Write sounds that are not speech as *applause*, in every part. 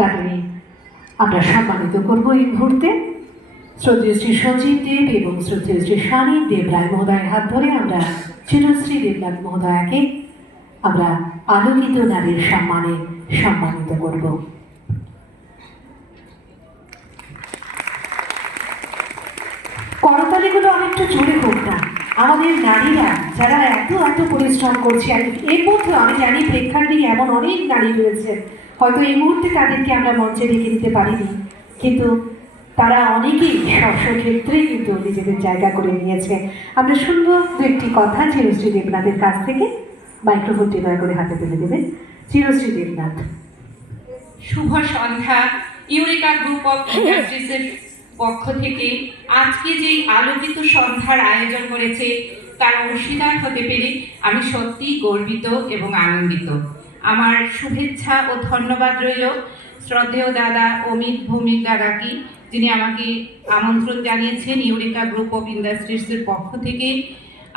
তাদেরই আমরা সম্মানিত করব এই মুহূর্তে। শ্রদ্ধেয় শ্রী সঞ্জীব দেব এবং শ্রদ্ধেয় শ্রী সানি দেব রায় মহোদয়ের হাত ধরে আমরা চিরশ্রী দেবনাথ মহোদয়াকে আমরা আলোকিত নারীর সম্মানে সম্মানিত করব। করতালিগুলো অনেকটা জোরে হোক না। আমাদের নারীরা যারা এত এত পরিশ্রম করছে আর এর মধ্যে আমি জানি প্রেক্ষাগৃহে এমন অনেক নারী রয়েছে। হয়তো এই মুহূর্তে তাদেরকে আমরা মঞ্চে রেখে দিতে পারিনি। কিন্তু তারা অনেকেই স্বক্ষেত্রে কিন্তু নিজেদের জায়গা করে নিয়েছে। আমরা শুনব দু একটি কথা চিরশ্রী দেবনাথের কাছ থেকে। মাইক্রোফোনটি দয়া করে হাতে তুলে দেবেন চিরশ্রী দেবনাথ। শুভ সন্ধ্যা। ইউরেকা গ্রুপ অফ *laughs* ইন্ডাস্ট্রিজের পক্ষ থেকে আজকে যেই আলোকিত সন্ধ্যার আয়োজন করেছে, তার অংশীদার হতে পেরে আমি সত্যিই গর্বিত এবং আনন্দিত। আমার শুভেচ্ছা ও ধন্যবাদ রইল শ্রদ্ধেয় দাদা অমিত ভৌমিক দাদাকে যিনি আমাকে আমন্ত্রণ জানিয়েছেন ইউরেকা গ্রুপ অফ ইন্ডাস্ট্রিজের পক্ষ থেকে।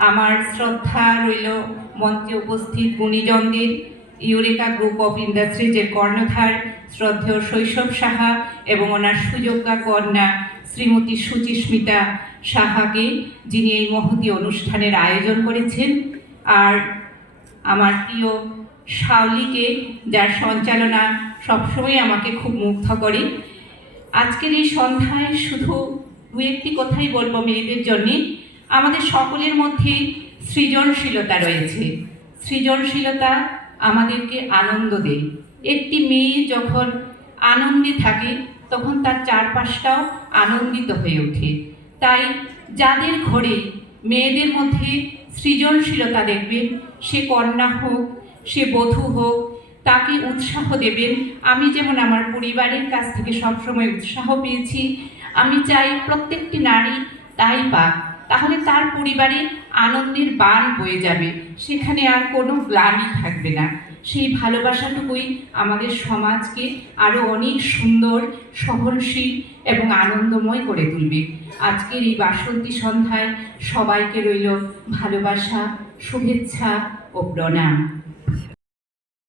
আমার শ্রদ্ধা রইল মঞ্চে উপস্থিত গুণীজনদের। ইউরেকা গ্রুপ অফ ইন্ডাস্ট্রিজের কর্ণধার শ্রদ্ধেয় শৈশব সাহা এবং ওনার সুযোগ্যা কন্যা শ্রীমতী সুচিস্মিতা সাহাকে, যিনি এই মহতি অনুষ্ঠানের আয়োজন করেছেন। আর আমার প্রিয় শাওলিকে, যার সঞ্চালনা সবসময় আমাকে খুব মুগ্ধ করে। আজকের এই সন্ধ্যায় শুধু দু একটি কথাই বলব মেয়েদের জন্যে। আমাদের সকলের মধ্যে সৃজনশীলতা রয়েছে। সৃজনশীলতা আমাদেরকে আনন্দ দেয়। একটি মেয়ে যখন আনন্দে থাকে, তখন তার চারপাশটাও আনন্দিত হয়ে ওঠে। তাই যাদের ঘরে মেয়েদের মধ্যে সৃজনশীলতা দেখবেন, সে কন্যা হোক, সে বধূ হোক, তাকে উৎসাহ দেবেন, আমি যেমন আমার পরিবারের কাছ থেকে সবসময় উৎসাহ পেয়েছি, আমি চাই প্রত্যেকটি নারী তাই পাক। তাহলে তার পরিবারে আনন্দের বান বয়ে যাবে। সেখানে আর কোনো গ্লানি থাকবে না। সেই ভালোবাসাটুকুই আমাদের সমাজকে আরও অনেক সুন্দর, সহনশীল এবং আনন্দময় করে তুলবে। আজকের এই বাসন্তী সন্ধ্যায় সবাইকে রইল ভালোবাসা, শুভেচ্ছা ও প্রণাম।